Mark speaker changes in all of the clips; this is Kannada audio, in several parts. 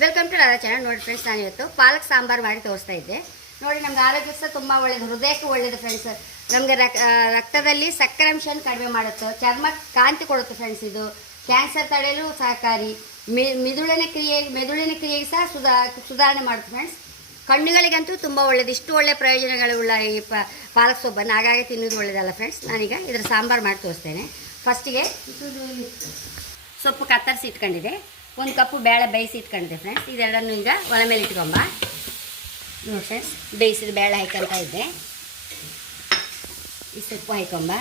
Speaker 1: ವೆಲ್ಕಮ್ ಟು ರಾಧಾ ಚಾನಲ್ ನೋಡಿ ಫ್ರೆಂಡ್ಸ್ ನಾನು ಇವತ್ತು ಪಾಲಕ್ ಸಾಂಬಾರು ಮಾಡಿ ತೋರಿಸ್ತಾ ಇದ್ದೆ. ನೋಡಿ, ನಮ್ಗೆ ಆರೋಗ್ಯ ಸಹ ತುಂಬ ಒಳ್ಳೇದು, ಹೃದಯಕ್ಕೆ ಒಳ್ಳೇದು ಫ್ರೆಂಡ್ಸ್ ನಮಗೆ ರಕ್ ರಕ್ತದಲ್ಲಿ ಸಕ್ಕರೆ ಅಂಶನ ಕಡಿಮೆ ಮಾಡುತ್ತೆ, ಚರ್ಮ ಕಾಂತಿ ಕೊಡುತ್ತೆ ಫ್ರೆಂಡ್ಸ್ ಇದು. ಕ್ಯಾನ್ಸರ್ ತಡೆಯಲು ಸಹಕಾರಿ, ಮಿ, ಮಿದುಳಿನ ಕ್ರಿಯೆ, ಮೆದುಳಿನ ಕ್ರಿಯೆಗೆ ಸಹ ಸುಧಾ, ಸುಧಾರಣೆ ಮಾಡುತ್ತೆ ಫ್ರೆಂಡ್ಸ್ ಕಣ್ಣುಗಳಿಗಂತೂ ತುಂಬ ಒಳ್ಳೇದು, ಇಷ್ಟು ಒಳ್ಳೆ ಪ್ರಯೋಜನಗಳುಳ್ಳ ಈ ಪಾಲಕ್ ಸೊಬ್ಬನ್ನು ಹಾಗಾಗಿ ತಿನ್ನೋದು ಒಳ್ಳೇದಲ್ಲ ಫ್ರೆಂಡ್ಸ್ ನಾನೀಗ ಇದರ ಸಾಂಬಾರು ಮಾಡಿ ತೋರಿಸ್ತೇನೆ. ಫಸ್ಟಿಗೆ ಸೊಪ್ಪು ಕತ್ತರಿಸಿ ಇಟ್ಕೊಂಡಿದೆ ಒಂದು ಕಪ್ಪು ಬೇಳೆ ಬೇಯಿಸಿ ಇಟ್ಕೊಂಡಿದ್ದೆ ಫ್ರೆಂಡ್ಸ್ ಇದೆರಡನ್ನು ಈಗ ಒಲೆ ಮೇಲೆ ಇಟ್ಕೊಂಬ ನೋಡಿ ಫ್ರೆಂಡ್ಸ್ ಬೇಯಿಸಿದ ಬೇಳೆ ಹಾಕೊಂತ ಇದ್ದೆ. ಈ ಸೊಪ್ಪು ಹಾಕೊಂಬ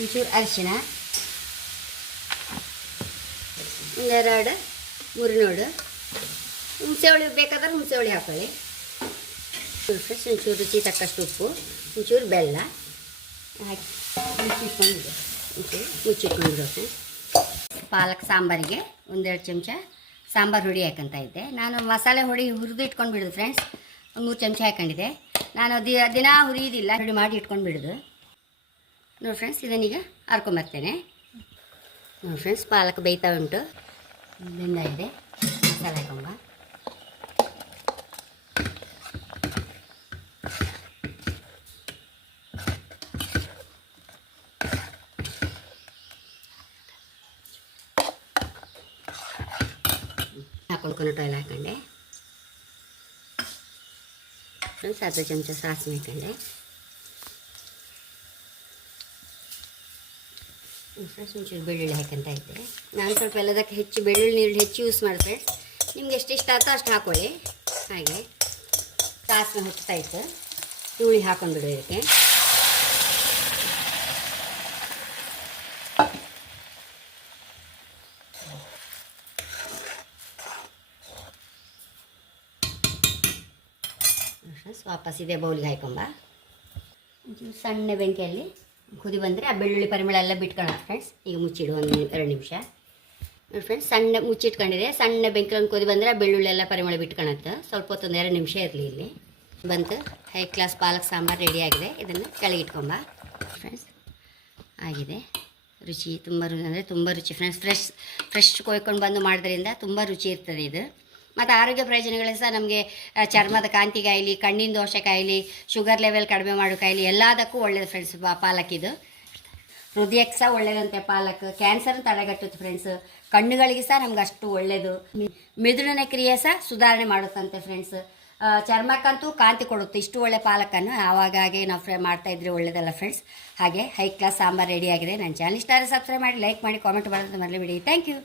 Speaker 1: ಒಂಚೂರು ಅರಿಶಿನ ಒಂದೆರಡು ಮುರಿನೋಡು. ಹುಣಸೆ ಹುಳಿ ಬೇಕಾದ್ರೆ ಹುಣಸೆ ಹುಳಿ ಹಾಕೊಳ್ಳಿ. ಫ್ರೆಶ್ ಒಂಚೂರು ರುಚಿ ತಕ್ಕಷ್ಟು ಉಪ್ಪು ಒಂಚೂರು ಬೆಲ್ಲ. ಹಾಕಿ ಮುಚ್ಚಿಟ್ಕೊಂಡಿದೆ. ಒಂಚೂರು ಮುಚ್ಚಿಟ್ಕೊಂಡಿರೋಕೆ ಪಾಲಕ್ ಸಾಂಬಾರಿಗೆ ಒಂದೆರಡು ಚಮಚ ಸಾಂಬಾರು ಹುಡಿ ಹಾಕಂತ ಇದ್ದೆ. ನಾನು ಮಸಾಲೆ ಹುಡಿ ಹುರಿದು ಇಟ್ಕೊಂಡು ಬಿಡೋದು ಫ್ರೆಂಡ್ಸ್ ಒಂದು ಮೂರು ಚಮಚ ಹಾಕೊಂಡಿದ್ದೆ. ನಾನು ದಿ, ದಿನ ಹುರಿಯೋದಿಲ್ಲ ಹುಡಿ ಮಾಡಿ ಇಟ್ಕೊಂಡು ಬಿಡೋದು ನೋಡಿ ಫ್ರೆಂಡ್ಸ್ ಇದನ್ನೀಗ ಹರ್ಕೊಂಬರ್ತೇನೆ ನೋಡಿ ಫ್ರೆಂಡ್ಸ್ ಪಾಲಕ್ ಬೇಯ್ತಾ ಉಂಟು. ಬೆಂದ ಇದೆ ಮಸಾಲೆ ಹಾಕೊಂಬ ಹಾಕೊಂಡು ಕೊನಟೋಯ್ಲ್ ಹಾಕೊಂಡೆ. ಒಂದು ಸಾಸಿವೆ ಚಮಚ ಸಾಸಿವೆ ಹಾಕೊಂಡೆ. ಫ್ರೆಂಡ್ಸ್ ಬೆಳ್ಳುಳ್ಳಿ ಹಾಕಂತ ಇದ್ದೆ. ನಾನು ಸ್ವಲ್ಪ ಎಲ್ಲದಕ್ಕೆ ಹೆಚ್ಚು ಬೆಳ್ಳುಳ್ಳಿ ನೀರು ಹೆಚ್ಚು ಯೂಸ್ ಮಾಡ್ತೆ ನಿಮ್ಗೆ ಎಷ್ಟು ಇಷ್ಟ ಆಯ್ತೋ ಅಷ್ಟು ಹಾಕೊಳ್ಳಿ. ಹಾಗೆ ಸಾಸಿವೆ ಹುಟ್ತಾ ಇತ್ತು. ಹುಳಿ ಹಾಕೊಂಡ್ಬಿಡು ಇದಕ್ಕೆ. ವಾಪಸ್ ಇದೇ ಬೌಲಿಗೆ ಹಾಕೊಂಬ. ಒಂಚೂರು ಸಣ್ಣ ಬೆಂಕಿಯಲ್ಲಿ ಕುದಿ ಬಂದರೆ ಆ ಬೆಳ್ಳುಳ್ಳಿ ಪರಿಮಳ ಎಲ್ಲ ಬಿಟ್ಕೊಳ್ಳೋಣ ಫ್ರೆಂಡ್ಸ್ ಈಗ ಮುಚ್ಚಿಡು ಒಂದು ಎರಡು ನಿಮಿಷ. ನೋಡಿ ಫ್ರೆಂಡ್ಸ್ ಸಣ್ಣ ಮುಚ್ಚಿಟ್ಕೊಂಡಿದೆ. ಸಣ್ಣ ಬೆಂಕಿಲೊಂದು ಕುದಿ ಬಂದರೆ ಬೆಳ್ಳುಳ್ಳಿ ಎಲ್ಲ ಪರಿಮಳ ಬಿಟ್ಕೊಳತ್ತೆ ಸ್ವಲ್ಪ ಹೊತ್ತೊಂದು ಎರಡು ನಿಮಿಷ ಇರಲಿ ಇಲ್ಲಿ. ಬಂತು. ಹೈ ಕ್ಲಾಸ್ ಪಾಲಕ್ ಸಾಂಬಾರು ರೆಡಿ ಆಗಿದೆ. ಇದನ್ನು ಕೆಳಗಿಟ್ಕೊಂಬ. ಫ್ರೆಂಡ್ಸ್ ಆಗಿದೆ. ರುಚಿ ತುಂಬ ರುಚಿ ಅಂದರೆ ತುಂಬ ರುಚಿ. ಫ್ರೆಂಡ್ಸ್ ಫ್ರೆಶ್ ಫ್ರೆಶ್ ಕೊಯ್ಕೊಂಡು ಬಂದು ಮಾಡೋದ್ರಿಂದ ತುಂಬ ರುಚಿ ಇರ್ತದೆ ಇದು. ಮತ್ತು ಆರೋಗ್ಯ ಪ್ರಯೋಜನಗಳು ಸಹ ನಮಗೆ ಚರ್ಮದ ಕಾಂತಿ ಕಣ್ಣಿನ ದೋಷ ಕಾಯಿಲೆ ಶುಗರ್ ಲೆವೆಲ್ ಕಡಿಮೆ ಮಾಡೋ ಕಾಯಿಲೆ ಎಲ್ಲದಕ್ಕೂ ಒಳ್ಳೆಯದು ಫ್ರೆಂಡ್ಸ್ ಪಾಲಕ್ ಇದು. ಹೃದಯಕ್ಕೆ ಸಹ ಒಳ್ಳೇದಂತೆ ಪಾಲಕ್. ಕ್ಯಾನ್ಸರ್ ತಡೆಗಟ್ಟುತ್ತೆ ಫ್ರೆಂಡ್ಸ್ ಕಣ್ಣುಗಳಿಗೆ ಸಹ ನಮ್ಗೆ ಅಷ್ಟು ಒಳ್ಳೆಯದು ಮಿದುಳಿನ ಕ್ರಿಯೆ ಸಹ ಸುಧಾರಣೆ ಮಾಡುತ್ತಂತೆ ಫ್ರೆಂಡ್ಸ್ ಚರ್ಮಕ್ಕಂತೂ ಕಾಂತಿ ಕೊಡುತ್ತೆ. ಇಷ್ಟು ಒಳ್ಳೆ ಪಾಲಕನ್ನು ಆವಾಗಾಗೆ ನಾವು ಫ್ರೈ, ಮಾಡ್ತಾ ಇದ್ರೆ ಒಳ್ಳೇದಲ್ಲ ಫ್ರೆಂಡ್ಸ್ ಹಾಗೆ ಹೈ ಕ್ಲಾಸ್ ಸಾಂಬಾರು ರೆಡಿ ಆಗಿದೆ. ನನ್ನ ಚಾನಲ್ ಇಷ್ಟ ಆದರೆ ಸಬ್ಸ್ಕ್ರೈಬ್ ಮಾಡಿ ಲೈಕ್ ಮಾಡಿ ಕಾಮೆಂಟ್ ಮಾಡೋದು ಮರಳಿ ಬಿಡಿ. Thank you